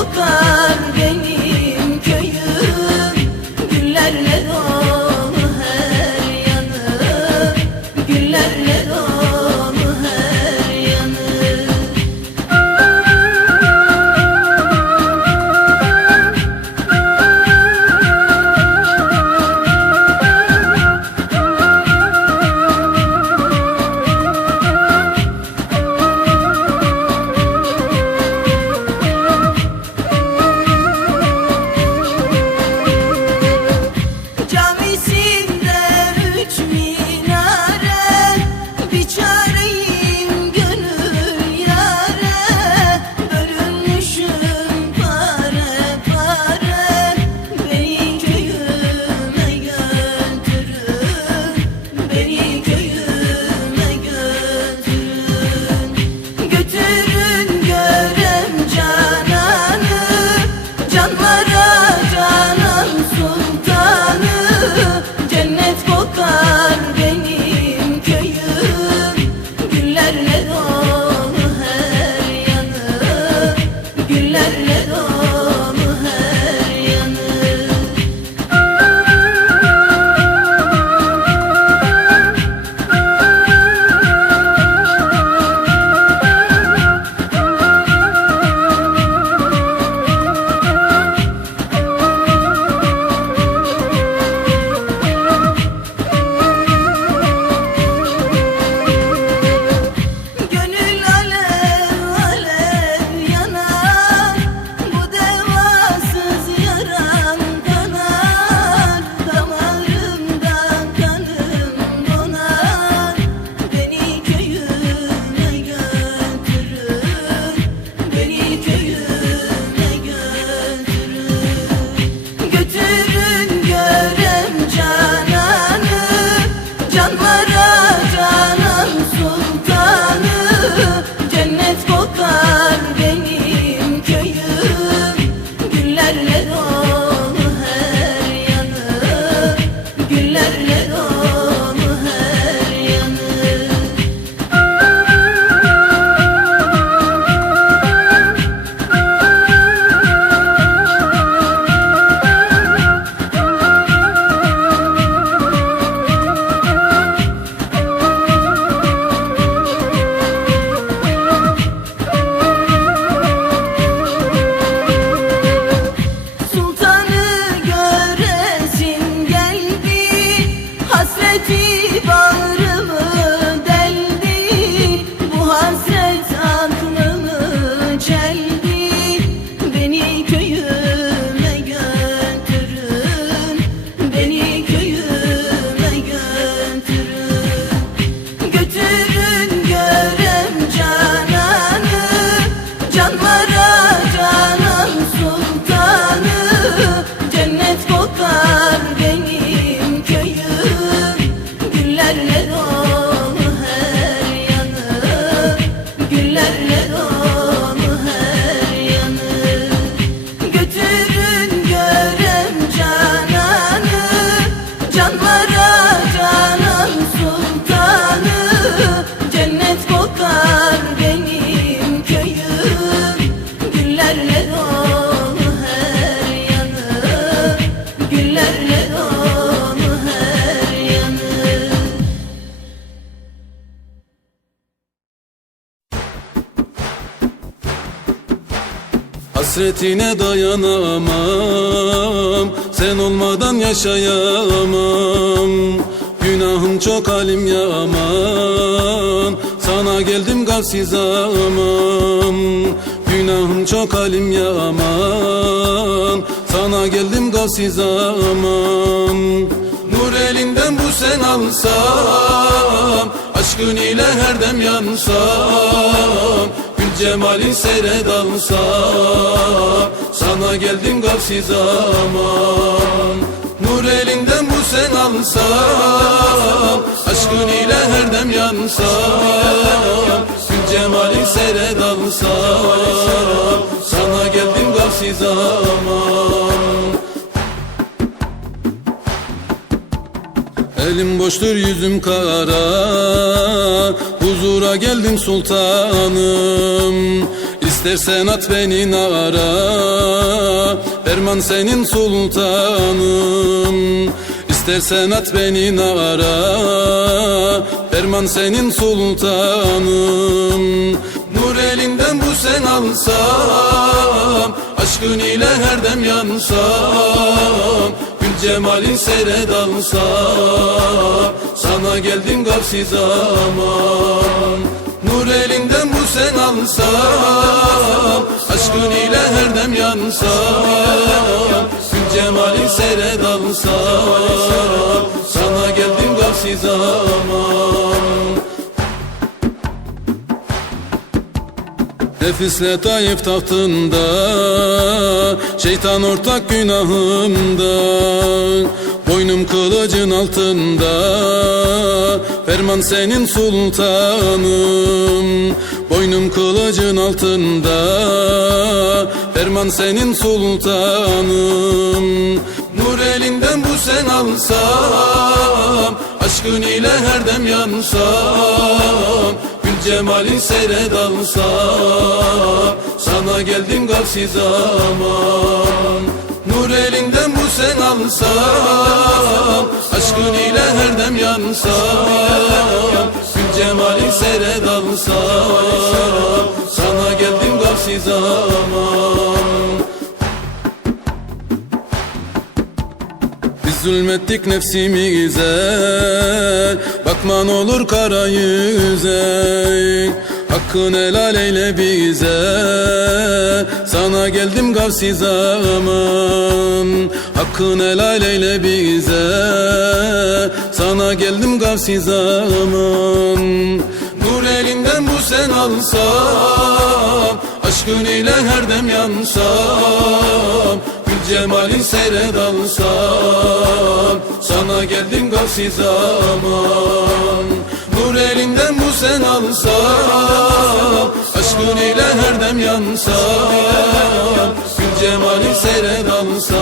sokak veda little Hasretine dayanamam. Sen olmadan yaşayamam. Günahım çok halim yaman. Sana geldim gafsiz aman. Günahım çok halim yaman. Sana geldim gafsiz aman. Nur elinden bu sen alsam Aşkın ile her dem yansam cemalin seyredalsam Sana geldim gafsiz aman Nur elinden bu sen alsam Aşkın ile her dem yansam Gül cemalin seyredalsam Sana geldim gafsiz aman Elim boştur yüzüm kara Huzura geldim sultanım. İstersen at beni nara. Ferman senin sultanım. İstersen at beni nara. Ferman senin sultanım. Nur elinden bu sen alsam Aşkın ile her dem yansam cemalin seyredalsam Sana geldim gafsiz aman Nur elinden bu sen alsam Aşkın ile her dem yansam Gül cemalin seyredalsam Sana geldim gafsiz aman Nefisle Tayyip tahtında Şeytan ortak günahımda. Boynum kılıcın altında Ferman senin sultanım. Boynum kılıcın altında Ferman senin sultanım. Nur elinden bu sen alsam Aşkın ile her dem yansam Gül cemalin seyredalsam Sana geldim gafsiz aman Nur elinden bu sen alsam Aşkın ile her dem yansam Gül cemalin seyredalsam Sana geldim gafsiz aman zulmettik nefsimize Bakman olur kara yüze Hakkın helal eyle bize. Sana geldim gavsiz aman. Hakkın helal eyle bize. Sana geldim gavsiz aman. Nur elinden bu sen alsam Aşkın ile her dem yansam cemalin seyredalsam Sana geldim gafsiz aman Nur elinden bu sen alsam Aşkın ile her dem yansam Gül cemalin seyredalsam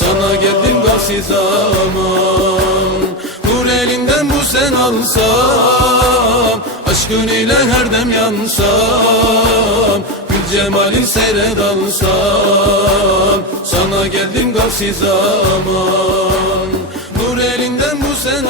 Sana geldim gafsiz aman Nur elinden bu sen alsam Aşkın ile her dem yansam cemalin seyredalsam Sana geldim gafsiz aman Nur elinden bu sen